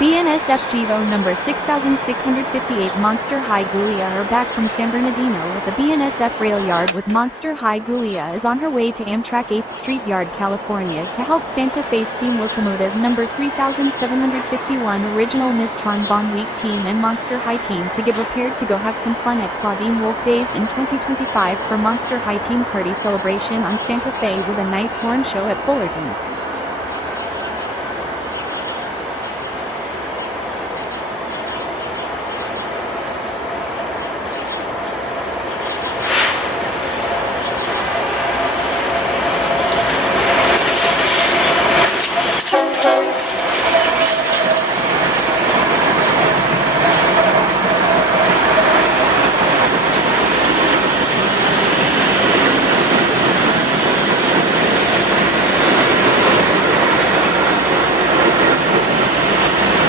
BNSF Givo number 6658 Monster High Gulia are back from San Bernardino at the BNSF rail yard with Monster High Gulia is on her way to Amtrak 8th Street Yard, California to help Santa Fe Steam Locomotive number 3751 Original Mistron Bon Week team and Monster High team to get prepared to go have some fun at Claudine Wolf Days in 2025 for Monster High Team Party celebration on Santa Fe with a nice horn show at Fullerton.